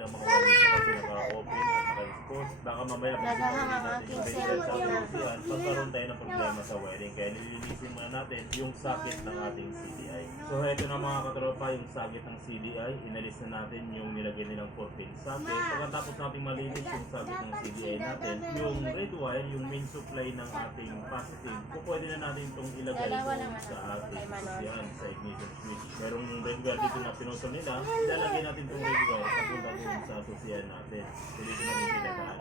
nilang makawali siya kasi naka-open at naka-expose. Baka mamaya Nagahang ang aking cellphone. magkaroon tayo ng problema sa wiring. Kaya nililinisin muna natin yung socket ng ating CDI. So ito na mga katropa, yung socket ng CDI. Inalis na natin yung nilagay nilang 4-pin socket. Pagkatapos natin malinis yung socket ng CDI natin, yung red wire, yung main supply ng ating positive, pwede na natin itong ilagay doon sa ating yan, sa ignition switch. Merong red wire dito na pinutol nila, ilalagay natin itong red wire papunta doon sa susiyan natin. So dito na rin pinagaan.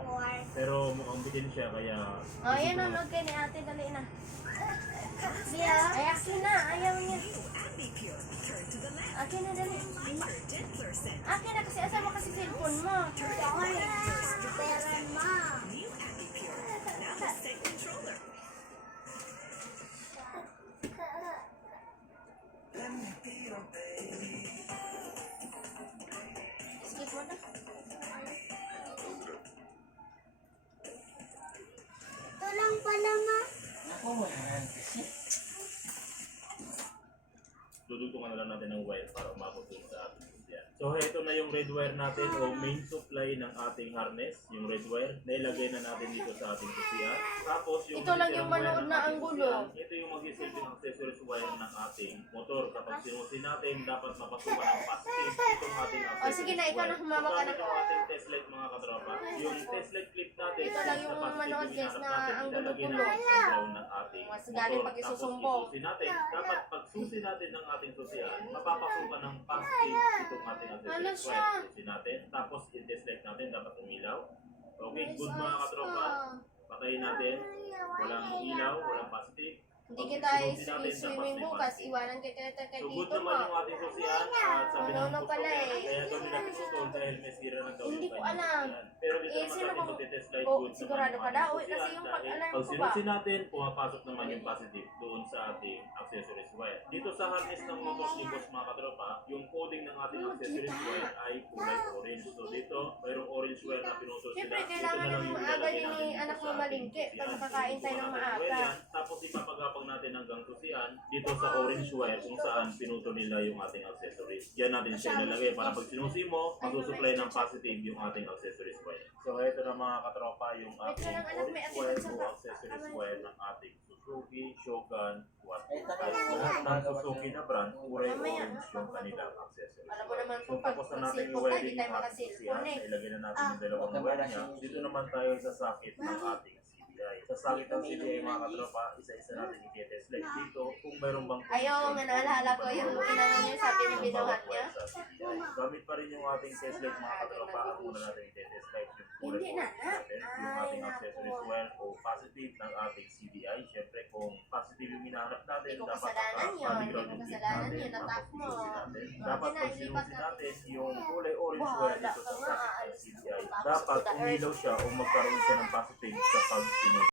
Pero mukhang bitin siya kaya... Oh, yan o, log kayo ni ate, dali na. Ay, akin na, ayaw niya. Akin na, dali. Akin na kasi, asa mo kasi cellphone mo? Pera mo. Skip mo na. Ito lang pala ma. Ako mo yan kasi. Dudugtungan na lang natin ng wire para umabot dun sa ating susiyan. So ito na yung red wire natin o main supply ng ating harness. Yung red wire, nailagay na natin dito sa ating susiyan. Tapos yung Ito lang yung manood na ang gulo. Ito yung mag-isilbing accessories wire ng ating motor. Kapag sinusi natin, dapat mapasukan ng positive itong ating accessories. O sige na, ikaw na humama ka na. Yung ating test light mga katropa. Yung test light clip natin. Ito lang yung manood guys na ang gulo-gulo. Ng ating Mas galing pag isusumbong. Tapos isususi natin. Dapat pag susi natin ng ating susian, mapapasukan ng positive itong ating Ano accessories siya? wire. Susi natin. Tapos i-test light natin, dapat umilaw. Okay, good mga katropa. Patayin natin. Walang ilaw, walang positive. Hindi kita swimming bukas, iwanan kita So good dito naman mo. yung ating susian at sabi ng Ano gusto pala eh. kaya gawin natin putol dahil may sira ng gawin. Hindi ko alam. Pero dito Eh, naman sino natin bang- magte-test light Oh, good sigurado naman ka yung daw. ating Kasi susian yung dahil pag-alarm pag ko ba? sinusin natin, pumapasok naman yung positive doon sa ating accessories wire. Dito sa harness ng motorcycles mga katropa, yung coding ng ating accessories wire ay kulay orange. So dito, mayroong orange wire na pinutol sila. Siyempre, Ito kailangan na lang ng yung maaga ilalagay din natin ni dito anak sa mo ating malingki susian. pag makakain tayo ng Susukan natin maaga. yan. Tapos ipapagapag natin hanggang susian dito sa orange wire kung saan pinutol nila yung ating accessories. Yan natin siya ilalagay para pag sinusi mo, masusupply ng positive yung ating accessories wire. So ito na mga katropa yung ating orange wire o accessories wire ng ating Suzuki, Shogun, lahat ng Suzuki na brand, kulay orange yung kanilang accessories. Alam mo naman So kung pag tapos na natin mag-cellphone tayo, i-wiring hindi tayo yung ating susian, maka-cellphone eh. ilagay na natin yung dalawang wire niya. Dito naman tayo sa socket ng ating CDI. Sa socket ng CDI mga katropa, isa-isa natin i-test light dito kung mayroon bang Ayaw nga naalala ko yung inano niya, sabi ni binuhat niya. Gamit pa rin yung ating test light mga katropa. Ang una natin i-test light yung kulay Hindi na, orange natin, yung ating accessories wire o positive ng ating CDI. Siyempre kung positive yung hinahanap natin, Hindi ko dapat kasalanan yun. background Hindi ko yung clip kasalanan natin, yun. Natak tapos mo. isusin natin. Bakit Dapat na, pag hindi sinusin pa- natin yung kulay orange wire Wala dito ka sa nga, socket ng alis CDI, tapos dapat to the umilaw siya o magkaroon siya ng positive sa pag sinusin.